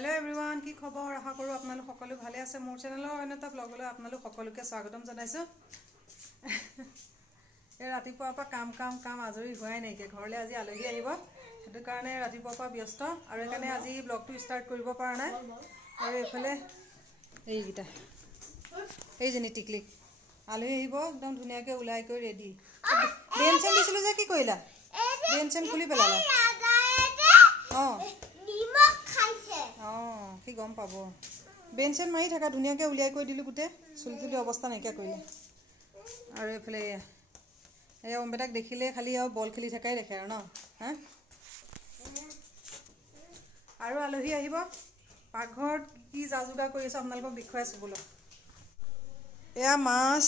Hello everyone की खबर आशा करूँ आपनालोक सकलो भाले आछे मोर चेनेলৰ অন্য এটা ব্লগলৈ आपनालोक সকলোকে স্বাগতম জনাইছো এই ৰাতিপুৱাৰ পৰা কাম আজৰি হোৱাই নাই কে ঘৰলে আজি আলহী আহিব সেইটো কাৰণে ৰাতিপুৱাৰ পৰা ব্যস্ত আৰু একাৰণে আজি ব্লগটো ষ্টাৰ্ট কৰিব পৰা নাই আৰু এফালে এই গিটা এই জনি টিকলি আলহী আহিব একদম ধুনিয়াকে উলাই কৰি ৰেডি বেনচেন দিছিলো যে কি কইলা বেনচেন খুলি পেলালা কি গম পাব বেনচেন মাৰি থাকা ধুনিয়াকে উলিয়াই কৈ দিলু গুটে চুলতুলি অৱস্থা নাইকিয়া কৰিলে আৰু এফালে এই অম্বেটাক দেখিলে খালি আৰু বল খেলি থাকাই দেখে আৰু ন হা আৰু আলহী আহিব পাকঘৰত কি জাজুগা কৰি আছে আপোনালোকক দেখুৱাইছো বলো এয়া মাছ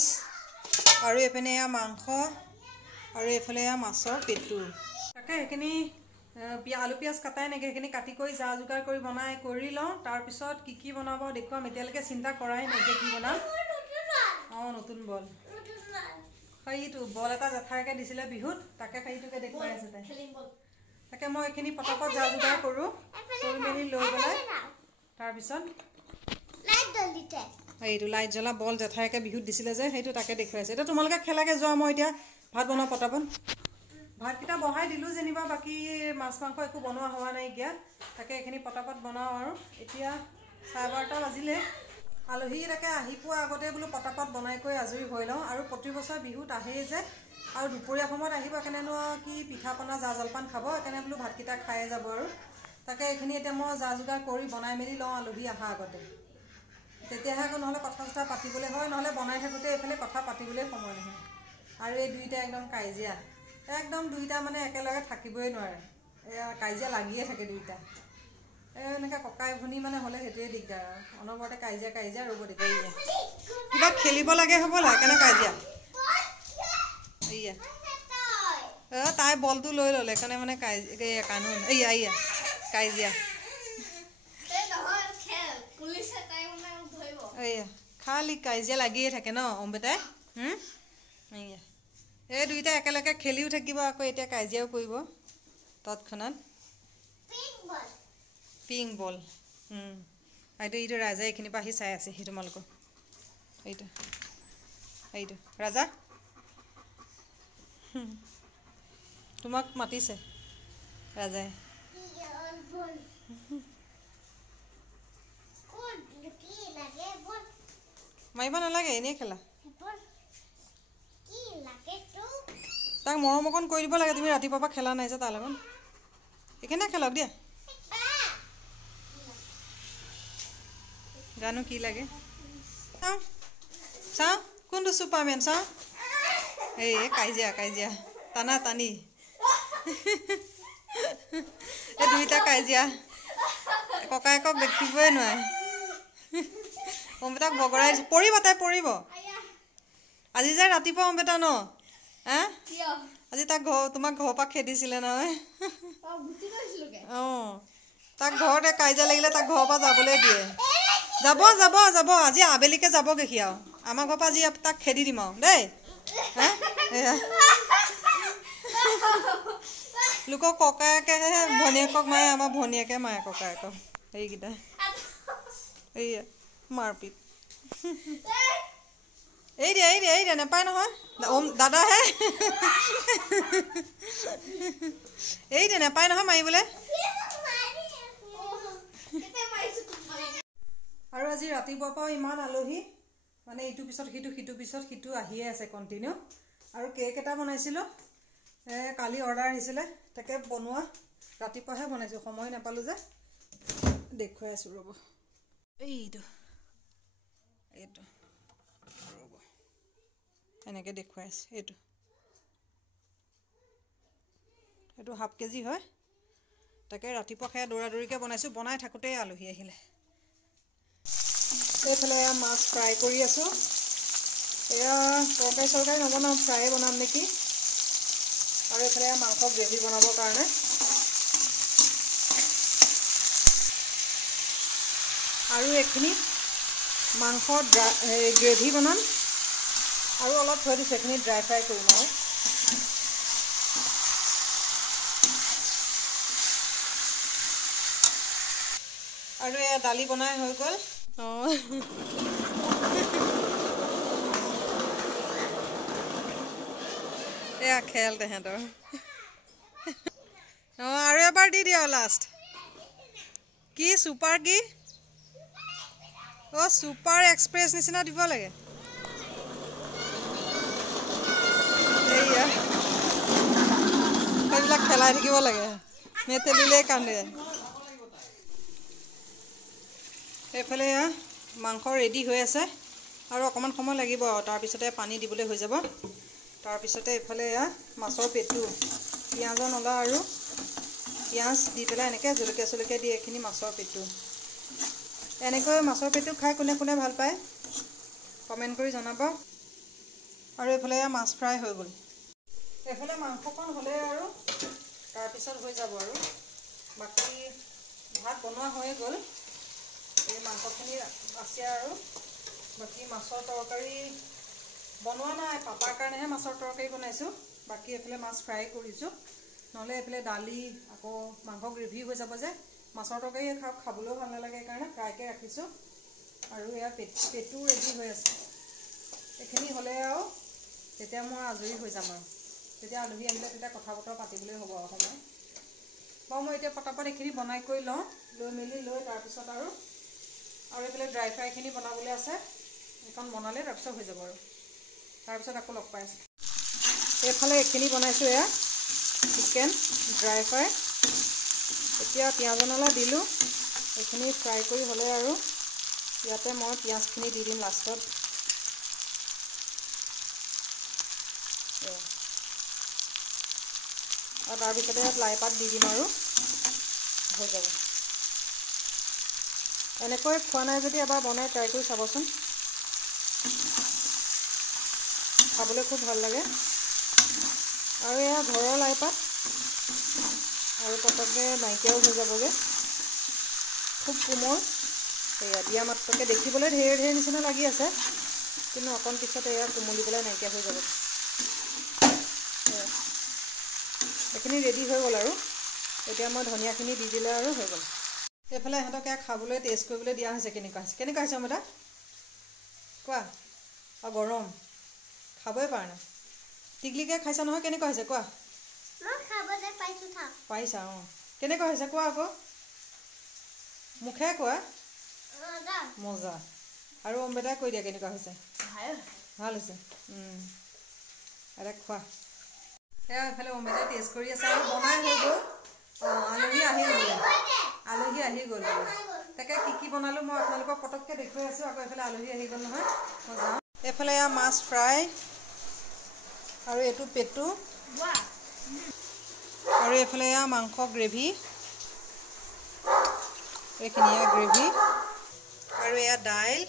আৰু এফালে এয়া মাংস আৰু এফালে এয়া মাছৰ পেটু তাকে এখিনি आलू पियाज काटाई नेके हेकनि काटी कोई जा जुगार कोई बनाई करि लौ तार पिছত की बनाबो देखुवाम एतियालके चिंता कराई नै जे की बनाम नतुन बल खाइतु बल এটা জেঠাইকে দিছিলে বিহুত তাকে খাইতুকে দেখুৱাই আছে তাই তাকে মই এখিনি পটাপট जा जुगार करू কৰি মেলি লৈ গলাই तार पिছত লাইট জ্বলিতে এইটো লাইট জ্বলা বল জেঠাইকে বিহুত দিছিলে যে হেইটো তাকে দেখুৱাইছে এটা তোমালকে খেলাকে যোৱা মই এতিয়া ভাত বনাও পটাপট भात किटा बहाई दिलु जेनिबा बाकी माছ मांस एकु बनवा हुआ নাই গিয়া তাকে এখিনি পটাপট বনাও আৰু এতিয়া 12:30 বাজিলে আলহী তাকে আহি পোৱা আগতে বুলো পটাপট বনাই কৈ আজৰি হৈ লও আৰু প্ৰতি বছৰ বিহুত আহে যে আৰু দুপৰীয়া সময়ত আহিব কেনেনো কি পিঠা পনা জা জলপান খাব কেনে বুলো ভাত কিটা খাই যাব আৰু তাকে এখিনি এতিয়া মই জা জুগাৰ কৰি বনাই মেলি লও আলহী আহা আগতে তেতিয়াহে কোন হলে কথা পাতিবলে হয় নহলে বনাই থাকোতে এফালে কথা পাতিবলে সময় নহয় আৰু এই দুইটা একদম কাইজিয়া एकदम दुईटा माने एकेलगे থাকিবই নোৱাৰে এয়া কাইজিয়া লাগিয়ে থাকে দুইটা এনেকা ককাই ভনি মানে হলে হেতেই দিগদাৰ অনবৰতে কাইজিয়া ৰব দেখাইয়া কিবা খেলিব লাগে হ'ব লা কেনে কাইজিয়া এইয়া তাই বলটো লৈ ললে কেনে মানে কাইজিয়া কানুন এইয়া কাইজিয়া এই নহয় খেল পুলিচে তাই মানে ধৰিব এইয়া খালি কাইজিয়া লাগিয়ে থাকে ন অম্বেটাই এইয়া এই দুইটা একেলগে খেলিও থাকিব আকৌ এতিয়া কাইজিয়াও কৰিব তৎক্ষণাত পিং বল আইটো ইটো ৰাজা এখিনি পাহি চাই আছে হি তোমালক এইটো ৰাজা তোমাক মাতিছে ৰাজাই মাইবা নালাগে এনে খেলা তাক মৰম অকন কৰি দিব লাগে তুমি ৰাতিপুৱা খেলা নাই যে তাৰ লগত এখানে খেলক দিয়া জানো কি লাগে চাও কোনটো সুপাৰমেন চাও এই কাইজিয়া টানা টানি এই দুইটা কাইজিয়া ককায়েকক দেখিবই নোৱাৰে অম্বেটাক বগৰাই পৰিব তাই পৰিব আজি যে ৰাতিপুৱা অম্বেটা ন আজি তাক তোমাক ঘৰ পৰা খেদিছিলে নহয় তাক ঘৰতে কাইজা লাগিলে তাক ঘৰৰ পৰা যাবলৈ দিয়ে যাব আজি আবেলিকে যাবগে কি আৰু আমাৰ ঘৰ পৰা আজি তাক খেদি দিম আৰু দেই লোক ককায়েকেহে ভনীয়েকক মায়ে আমাৰ ভনীয়েকে মায়ে ককায়েকক এইকেইটা এইয়া মাৰপিট এই দে নেপায় নহয় দাদা হে এই দে নেপায় নহয় মাৰিবলে আৰু আজি ৰাতিপুৱাৰ পৰা ইমান আলহী মানে ইটো পিছত সিটো আহিয়ে আছে কন্টিনিউ আৰু কেক এটা বনাইছিলো কালি অৰ্ডাৰ আহিছিলে তাকে বনোৱা ৰাতিপুৱাহে বনাইছো সময় নাপালো যে দেখুৱাই আছো ৰব এইটো এনেকে দেখুৱাই আছে এইটো হাফ কেজি হয় তাকে ৰাতিপুৱা খাই দৌৰাদৌৰিকে বনাইছো বনাই থাকোতে আলহী আহিলে এইফালে মাছ ফ্ৰাই কৰি আছো এয়া তৰকাৰী নবনাম ফ্ৰাই বনাম নেকি আৰু এইফালে মাংস গ্ৰেভি বনাবৰ কাৰণে আৰু এখিনি মাংস গ্ৰেভি বনাম আৰু অলপ থৈ দিছে এখিনি ড্ৰাই ফ্ৰাই কৰিম আৰু এয়া দালি বনাই হৈ গ'ল। এয়া খেল তেহেঁতৰ। আৰু এবাৰ দি দিয়া লাষ্ট। কি ছুপাৰ কি? ছুপাৰ এক্সপ্ৰেছ নিচিনা দিব লাগে। সেইবিলাক খেলাই থাকিব লাগে, নেতেলিলেই কান্দে। এইফালে মাংস ৰেডি হৈ আছে আৰু অকণমান সময় লাগিব, তাৰপিছতে পানী দিবলৈ হৈ যাব। তাৰপিছতে এইফালে মাছৰ পেটু, পিঁয়াজৰ নলা আৰু পিঁয়াজ দি পেলাই এনেকৈ জলকীয়া চলকীয়া দি এইখিনি মাছৰ পেটু। এনেকৈ মাছৰ পেটু খাই কোনে কোনে ভাল পায় কমেণ্ট কৰি জনাব। আৰু এইফালে মাছ ফ্ৰাই হৈ গ'ল। এইফালে মাংসকণ হ'লে আৰু তাৰপিছত হৈ যাব আৰু বাকী ভাত বনোৱা হৈয়ে গ'ল। এই মাংসখিনি আছে আৰু বাকী মাছৰ তৰকাৰী বনোৱা নাই, পাপাৰ কাৰণেহে মাছৰ তৰকাৰী বনাইছোঁ। বাকী এইফালে মাছ ফ্ৰাই কৰিছোঁ, নহ'লে এইফালে দালি আকৌ মাংস গ্ৰেভি হৈ যাব যে। মাছৰ তৰকাৰী খাবলৈও ভাল নালাগে, সেইকাৰণে ফ্ৰাইকৈ ৰাখিছোঁ। আৰু এয়া পেটু ৰেডি হৈ আছে। এইখিনি হ'লে আৰু তেতিয়া মই আজৰি হৈ যাম আৰু তেতিয়া আলহী আহিলে তেতিয়া কথা বতৰা পাতিবলৈ হ'ব আৰু সময়। মই এতিয়া পটাপট এইখিনি বনাই কৰি লওঁ, লৈ মেলি তাৰপিছত আৰু এইফালে ড্ৰাই ফ্ৰাইখিনি বনাবলৈ আছে, এইখন বনালে তাৰপিছত হৈ যাব আৰু তাৰপিছত আকৌ লগ পাই আছোঁ। এইফালে এইখিনি বনাইছোঁ, এয়া চিকেন ড্ৰাই ফ্ৰাই। এতিয়া পিঁয়াজ নলা দিলোঁ, এইখিনি ফ্ৰাই কৰি হ'লে আৰু ইয়াতে মই পিঁয়াজখিনি দি দিম লাষ্টত। আৰু তাৰপিছতে লাই পাত দি দিম আৰু হৈ যাব। এনেকৈ খোৱা নাই যদি এবাৰ বনাই ট্ৰাই কৰি চাবচোন, খাবলৈ খুব ভাল লাগে। আৰু এয়া ঘৰৰ লাই পাত আৰু পটককৈ নাইকিয়াও হৈ যাবগৈ, খুব কোমল। এয়া দিয়া মাত্ৰকৈ দেখিবলৈ ঢেৰ নিচিনা লাগি আছে, কিন্তু অকণ পিছত এয়া কোমলি পেলাই নাইকিয়া হৈ যাব। এইখিনি ৰেডি হৈ গ'ল আৰু এতিয়া মই ধনিয়াখিনি দি দিলে আৰু হৈ গ'ল। এইফালে ইহঁতক খাবলৈ টেষ্ট কৰিবলৈ দিয়া হৈছে। কেনেকুৱা হৈছে অমিতা কোৱা? গৰম, খাবই পৰা নাই। টিকলিকে খাইছা নহয়, কেনেকুৱা হৈছে কোৱা? পাৰিছা? কেনেকুৱা হৈছে কোৱা আকৌ, মুখেৰে কোৱা। মজা। আৰু অমিতাই কৈ দিয়া কেনেকুৱা হৈছে। ভাল হৈছে। এতিয়া খোৱা। এয়া এইফালে অমিতাই টেষ্ট কৰি আছে আৰু বনাই হৈ গ'ল। আলহী আহি গ'ল। তাকে কি বনালোঁ মই আপোনালোকক পটককৈ দেখুৱাই আছোঁ। আকৌ এইফালে আলহী আহি গ'ল নহয়, মই যাওঁ। এইফালে মাছ ফ্ৰাই আৰু এইটো পেটু, আৰু এইফালে মাংস গ্ৰেভি, এইখিনি গ্ৰেভি আৰু এয়া দাইল,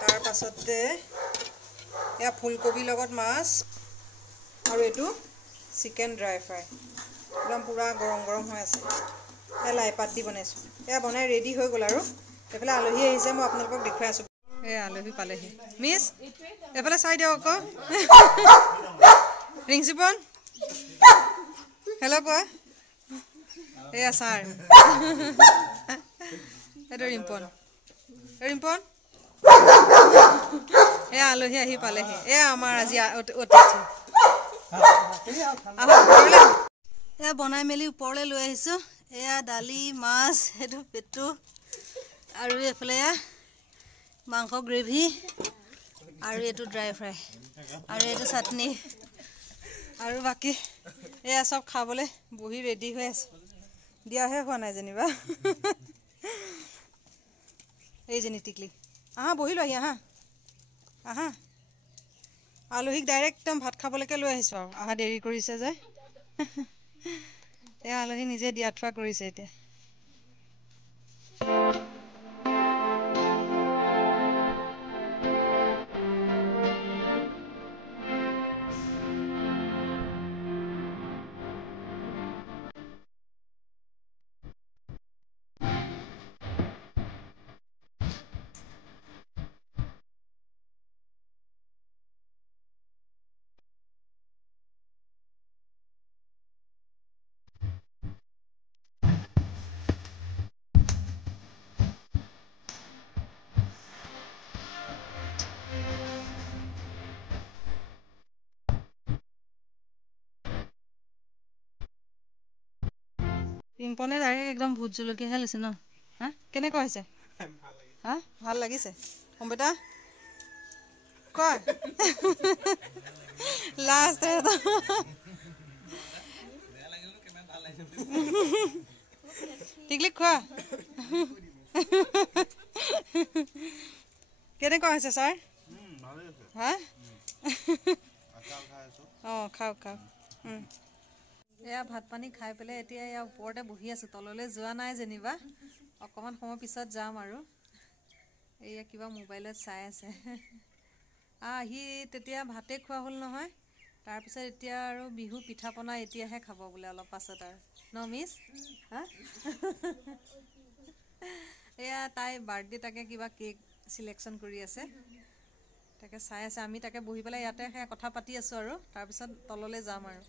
তাৰ পাছতে এয়া ফুলকবিৰ লগত মাছ, আৰু এইটো চিকেন ড্ৰাই ফ্ৰাই। একদম পূৰা গৰম গৰম হৈ আছে। এয়া লাই পাত দি বনাইছোঁ। এয়া বনাই ৰেডি হৈ গ'ল আৰু এইফালে আলহী আহিছে, মই আপোনালোকক দেখুৱাই আছোঁ। এয়া আলহী পালেহি। মিছ এইফালে চাই দিয়ক আকৌ। ৰিংচিপন হেল্ল' কোৱা। এয়া ছাৰ, এইটো ৰিম্পন। এয়া আলহী আহি পালেহি। এয়া আমাৰ আজি অতিথি। এয়া বনাই মেলি ওপৰলৈ লৈ আহিছোঁ। এয়া দালি, মাছ, সেইটো পেটু, আৰু এইফালে মাংস গ্ৰেভি, আৰু এইটো ড্ৰাই ফ্ৰাই, আৰু এইটো চাটনি, আৰু বাকী এয়া চব খাবলৈ বহি ৰেডি হৈ আছে। দিয়াহে হোৱা নাই যেনিবা। এইজনী টিকলি, আহা বহি লোৱাহি, আহা। আলহীক ডাইৰেক্ট একদম ভাত খাবলৈকে লৈ আহিছোঁ আৰু আহা দেৰি কৰিছে যে। এয়া আলহী নিজে দিয়া থোৱা কৰিছে এতিয়া। পিম্পনে ডাইৰেক্ট একদম ভোট জলকীয়াহে লৈছে ন হা কেনেকুৱা হৈছে হা ভাল লাগিছে অম্বিতা কোৱা লাষ্ট টিকলিক খোৱা কেনেকুৱা হৈছে ছাৰ হা অঁ খাওক খাওক এয়া ভাত পানী খাই পেলাই এতিয়া এয়া ওপৰতে বহি আছোঁ তললৈ যোৱা নাই যেনিবা অকণমান সময় পিছত যাম আৰু এয়া কিবা মোবাইলত চাই আছে আহি তেতিয়া ভাতে খোৱা হ'ল নহয় তাৰপিছত এতিয়া আৰু বিহু পিঠা পনা এতিয়াহে খাব বোলে অলপ পাছত আৰু ন মিছ হা এয়া তাই বাৰ্থডে তাকে কিবা কেক চিলেকশ্যন কৰি আছে তাকে চাই আছে আমি তাকে বহি পেলাই ইয়াতে সেয়া কথা পাতি আছোঁ আৰু তাৰপিছত তললৈ যাম আৰু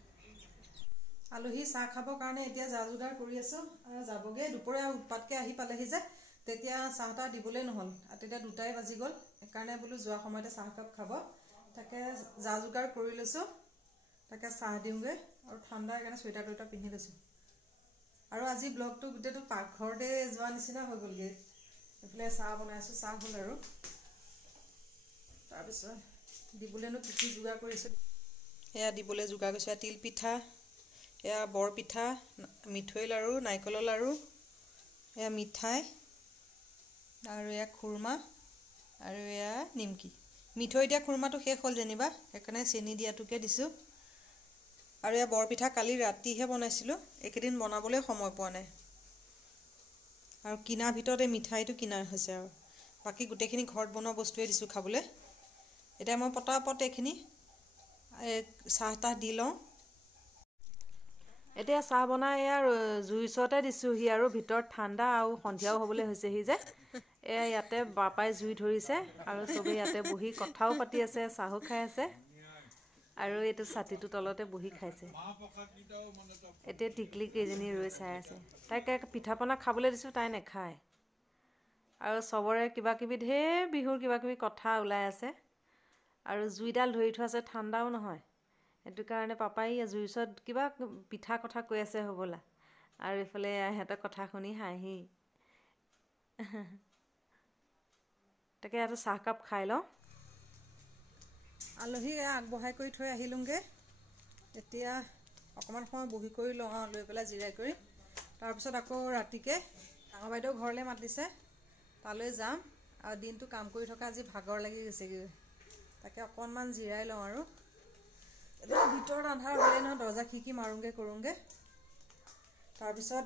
আলহী চাহ খাবৰ কাৰণে এতিয়া যা যোগাৰ কৰি আছোঁ আৰু যাবগৈ দুপৰীয়া উৎপাতকৈ আহি পালেহি যে তেতিয়া চাহ তাহ দিবলৈ নহ'ল আৰু তেতিয়া 2টাই বাজি গ'ল সেইকাৰণে বোলো যোৱা সময়তে চাহকাপ খাব তাকে যা যোগাৰ কৰি লৈছোঁ তাকে চাহ দিওঁগৈ আৰু ঠাণ্ডা সেইকাৰণে চুৱেটাৰ টুৱেটাৰ পিন্ধি লৈছোঁ আৰু আজি ব্লগটো গোটেইটো পাকঘৰতে যোৱা নিচিনা হৈ গ'লগৈ এইফালে চাহ বনাইছোঁ চাহ হ'ল আৰু তাৰপিছত দিবলৈনো কি কি যোগাৰ কৰিছোঁ এয়া দিবলৈ যোগাৰ কৰিছোঁ তিল পিঠা এয়া বৰপিঠা মিঠৈ লাড়ু নাৰিকলৰ লাড়ু এয়া মিঠাই আৰু এয়া খুৰমা আৰু এয়া নিমকি মিঠৈ দিয়া খুৰমাটো শেষ হ'ল যেনিবা সেইকাৰণে চেনি দিয়াটোকে দিছোঁ আৰু এয়া বৰপিঠা কালি ৰাতিহে বনাইছিলোঁ এইকেইদিন বনাবলৈ সময় পোৱা নাই আৰু কিনাৰ ভিতৰত এই মিঠাইটো কিনা হৈছে আৰু বাকী গোটেইখিনি ঘৰত বনোৱা বস্তুৱে দিছোঁ খাবলৈ এতিয়া মই পটাপট এইখিনি চাহ তাহ দি লওঁ এতিয়া চাহ বনাই এয়া জুইৰ ওচৰতে দিছোঁহি আৰু ভিতৰত ঠাণ্ডা আৰু সন্ধিয়াও হ'বলৈ হৈছেহি যে এয়া ইয়াতে বাপাই জুই ধৰিছে আৰু চবেই ইয়াতে বহি কথাও পাতি আছে চাহো খাই আছে আৰু এইটো ছাতিটো তলতে বহি খাইছে এতিয়া টিকলি কেইজনী ৰৈ চাই আছে তাইক পিঠা পনা খাবলৈ দিছোঁ তাই নেখায় আৰু চবৰে কিবা কিবি ঢেৰ বিহুৰ কিবা কিবি কথা ওলাই আছে আৰু জুইডাল ধৰি থোৱা আছে ঠাণ্ডাও নহয় সেইটো কাৰণে পাপাই জুইৰ ওচৰত কিবা পিঠা কথা কৈ আছে হ'বলা আৰু এইফালে সিহঁতৰ কথা শুনি হাঁহি তাকে ইয়াতে চাহকাপ খাই লওঁ আলহীক আগবঢ়াই কৰি থৈ আহিলোঁগৈ এতিয়া অকণমান সময় বহি কৰি লওঁ আৰু লৈ পেলাই জিৰাই কৰি তাৰপিছত আকৌ ৰাতিকৈ ডাঙৰ বাইদেউ ঘৰলৈ মাতিছে তালৈ যাম আৰু দিনটো কাম কৰি থকা আজি ভাগৰ লাগি গৈছেগৈ তাকে অকণমান জিৰাই লওঁ আৰু ভিতৰত আন্ধাৰ হ'লেই নহয় দৰ্জা খিৰিকী মাৰোঁগৈ কৰোঁগৈ তাৰপিছত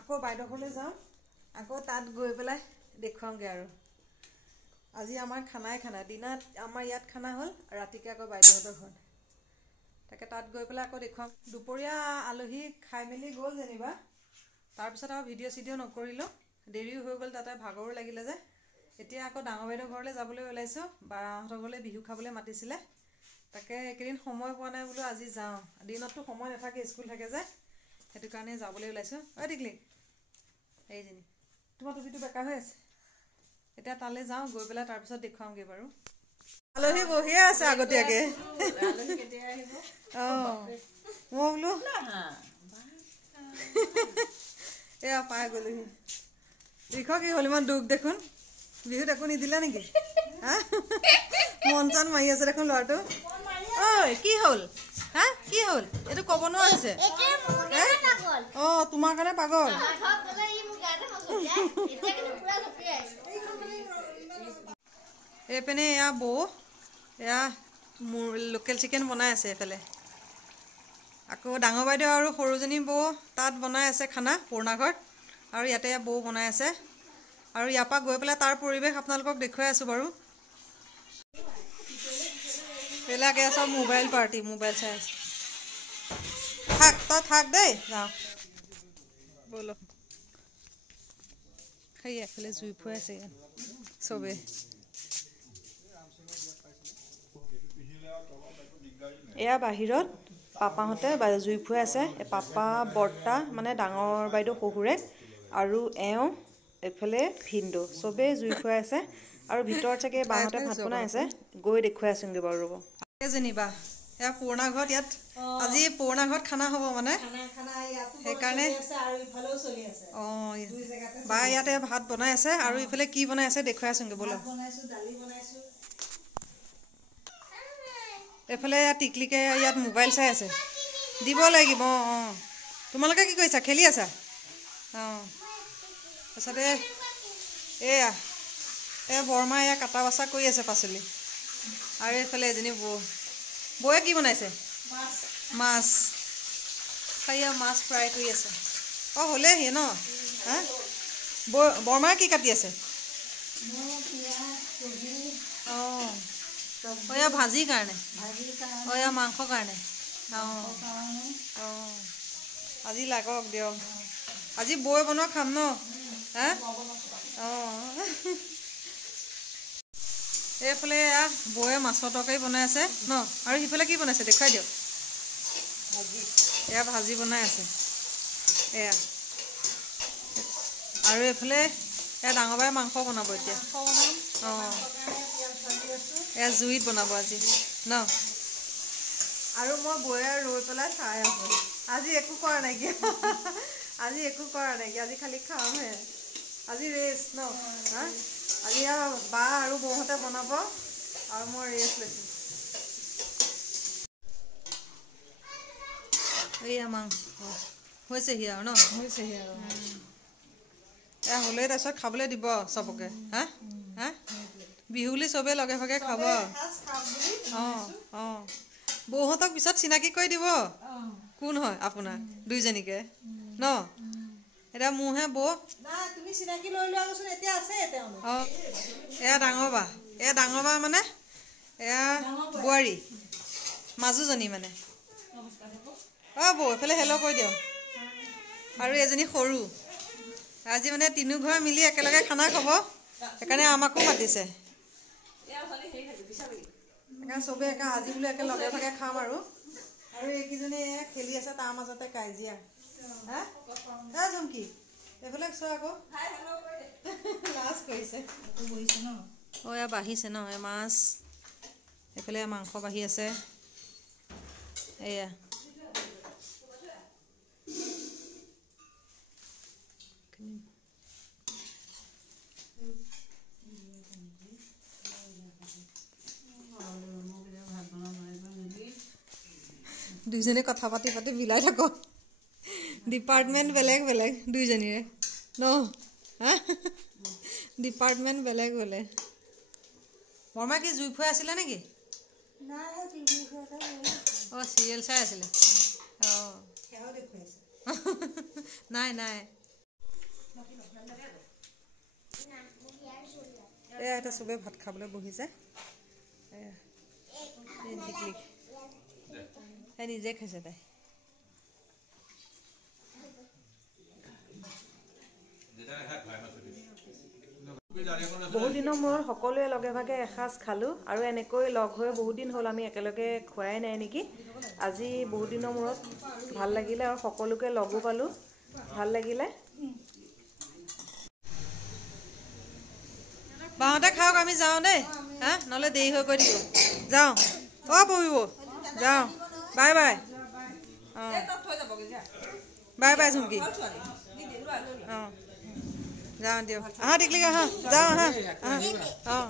আকৌ বাইদেউ ঘৰলৈ যাওঁ আকৌ তাত গৈ পেলাই দেখুৱামগৈ আৰু আজি আমাৰ খানাই খানা দিনত আমাৰ ইয়াত খানা হ'ল ৰাতিকৈ আকৌ বাইদেউহঁতৰ ঘৰত তাকে তাত গৈ পেলাই আকৌ দেখুৱাম দুপৰীয়া আলহী খাই মেলি গ'ল যেনিবা তাৰপিছত আৰু ভিডিঅ' চিডিঅ' নকৰিলোঁ দেৰিও হৈ গ'ল তাতে ভাগৰো লাগিলে যে এতিয়া আকৌ ডাঙৰ বাইদেউ ঘৰলৈ যাবলৈ ওলাইছোঁ বাহঁতৰ ঘৰলৈ বিহু খাবলৈ মাতিছিলে তাকে এইকেইদিন সময় পোৱা নাই বোলো আজি যাওঁ দিনততো সময় নাথাকে স্কুল থাকে যে সেইটো কাৰণে যাবলৈ ওলাইছোঁ ঐ টিকলি এইজনী তোমাৰ টুপিটো বেকা হৈ আছে এতিয়া তালৈ যাওঁ গৈ পেলাই তাৰপিছত দেখুৱামগৈ বাৰু আলহী বহিয়ে আছে আগতীয়াকৈ অঁ মই বোলো এয়া পাই গ'লোহি ৰিখ কি হ'ল ইমান দুখ দেখোন বিহুত একো নিদিলা নেকি হা মন চন মাৰি আছে দেখোন ল'ৰাটো ঐ কি হ'ল হা কি হ'ল এইটো ক'ব নোৱাৰা হৈছে অঁ তোমাৰ কাৰণে পাগল এইপিনে এয়া বৌ এয়া লোকেল চিকেন বনাই আছে এইফালে আকৌ ডাঙৰ বাইদেউ আৰু সৰুজনী বৌ তাত বনাই আছে খানা পুৰণা ঘৰত আৰু ইয়াতে বৌ বনাই আছে আৰু ইয়াৰ পৰা গৈ পেলাই তাৰ পৰিৱেশ আপোনালোকক দেখুৱাই আছোঁ বাৰু এইবিলাক এয়া চব মোবাইল পাৰ্টি মোবাইল চাই আছে থাক তই থাক দেই যাওঁ ব'ল সেই এফালে জুই ফুৱাই আছে ইয়াত চবেই এয়া বাহিৰত পাপাহঁতে জুই ফুৱাই আছে পাপা বৰ্তা মানে ডাঙৰ বাইদেউ শহুৰেক আৰু এওঁ এইফালে ভিনদেউ চবেই জুই ফুৱাই আছে আৰু ভিতৰত চাগে বাহঁতে ভাত বনাই আছে গৈ দেখুৱাই আছোঁগৈ বাৰু ৰ'ব যেনিবা এয়া পুৰণা ঘৰত ইয়াত আজি পুৰণা ঘৰত খানা হ'ব মানে খানা সেইকাৰণে বা ইয়াতে ভাত বনাই আছে আৰু ইফালে কি বনাই আছে দেখুৱাই আছোগে ব'লক। এইফালে টিকলিকে ইয়াত মোবাইল চাই আছে, দিব লাগিব। অঁ তোমালোকে কি কৰিছা, খেলি আছা? অঁ তাৰপিছতে এয়া বৰমা এয়া কাটা বাচা কৰি আছে পাচলি। আৰু এইফালে এজনী বৌয়ে কি বনাইছে? মাছ। এয়া মাছ ফ্ৰাই কৰি আছে। অঁ হ'লেহি ন? হা বৰমাই কি কাটি আছে? অঁ এয়া ভাজিৰ কাৰণে, এয়া মাংসৰ কাৰণে। অঁ অঁ আজি লাগক দিয়ক, আজি বৌয়ে বনোৱা খাম ন? হা অঁ এইফালে এয়া বৌয়ে মাছৰ তৰকাৰী বনাই আছে ন? আৰু সিফালে কি বনাইছে দেখুৱাই দিয়ক। এয়া ভাজি বনাই আছে এয়া। আৰু এইফালে এয়া ডাঙৰ বাই মাংস বনাব এতিয়া। অঁ এয়া জুইত বনাব আজি ন? আৰু মই বৌয়ে ৰৈ পেলাই চাই আছো। আজি একো কৰা নাইকিয়া আজি একো কৰা নাইকিয়া, আজি খালি খামহে। আজি ৰেষ্ট ন? হা আজি আৰু বা আৰু বৌহঁতে বনাব আৰু মই ৰেষ্ট লৈছোঁ। এয়া মাংস হৈছেহি আৰু ন? হৈছেহি আৰু এয়া হ'লেই তাৰপিছত খাবলৈ দিব চবকে। হা হা বিহু বুলি চবেই লগে ভাগে খাব। অঁ অঁ বৌহঁতক পিছত চিনাকি কৰি দিব কোন হয় আপোনাৰ দুইজনীকে ন? এতিয়া মোৰহে বৌ। তুমি চিনাকি লৈ লোৱাচোন, এতিয়া আছে তেওঁলোক। অঁ এয়া ডাঙৰ বা, এয়া ডাঙৰ বা মানে এয়া বোৱাৰী মাজুজনী মানে। অঁ বৌ এইফালে হেল্ল' কৈ দিয়ক। আৰু এজনী সৰু। আজি মানে তিনিও ঘৰ মিলি একেলগে খানা খাব, সেইকাৰণে আমাকো মাতিছে। সেইকাৰণে চবেই আজি বোলো একে লগে ভাগে খাম আৰু এইকেইজনী খেলি আছে তাৰ মাজতে কাজিয়া। হা জুমকি এইফালে চোৱা আকৌ, লাজ কৰিছে। অঁ এয়া বাঢ়িছে ন? এই মাছ এইফালে মাংস বাঢ়ি আছে এয়া। দুইজনে কথা পাতি পাতি মিলাই থাকক। ডিপাৰ্টমেণ্ট বেলেগ বেলেগ দুইজনীৰে ন? হা ডিপাৰ্টমেণ্ট বেলেগ বেলেগ। বৰমা কি জুই ফুৱাই আছিলে নেকি? অঁ চিৰিয়েল চাই আছিলে। অঁ নাই নাই। এয়া এতিয়া চবেই ভাত খাবলৈ বহিছে। তাই নিজে খাইছে তাই। বহুত দিনৰ মূৰত সকলোৱে লগে ভাগে এসাঁজ খালোঁ আৰু এনেকৈ লগ হৈ বহুত দিন হ'ল আমি একেলগে খোৱাই নাই নেকি। আজি বহুত দিনৰ মূৰত ভাল লাগিলে আৰু সকলোকে লগো পালোঁ, ভাল লাগিলে। বাহঁতে খাওক, আমি যাওঁ দেই। হা নহ'লে দেৰি হৈ গৈ থাকিব। যাওঁ অঁ পঢ়িব যাওঁ। Bye bye. অঁ বাই বাই ঝুমকি। অঁ যাওঁ দিয়ক। আহা টিকলিক আহা, যাওঁ আহা আহা। অঁ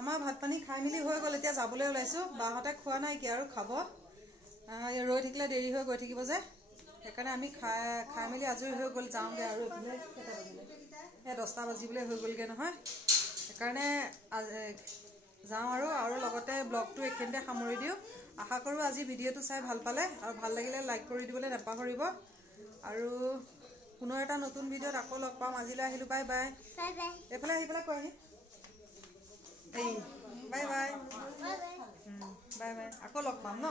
আমাৰ ভাত পানী খাই মেলি হৈ গ'ল, এতিয়া যাবলৈ ওলাইছোঁ। বাহঁতে খোৱা নাইকিয়া আৰু খাব। ৰৈ থাকিলে দেৰি হৈ গৈ থাকিব যে, সেইকাৰণে আমি খাই মেলি আজৰি হৈ গ'ল যাওঁগৈ আৰু এইফালে সেই 10টা বাজিবলৈ হৈ গ'লগৈ নহয়। সেইকাৰণে যাওঁ আৰু লগতে ব্লগটো এইখিনিতে সামৰি দিওঁ। আশা কৰোঁ আজি ভিডিঅ'টো চাই ভাল পালে আৰু ভাল লাগিলে লাইক কৰি দিবলৈ নাপাহৰিব। আৰু পুনৰ এটা নতুন ভিডিঅ'ত আকৌ লগ পাম। আজিলৈ আহিলোঁ, বাই বাই। এইফালে আহি পেলাই কোৱাহি বাই বাই। বাই বাই আকৌ লগ পাম ন?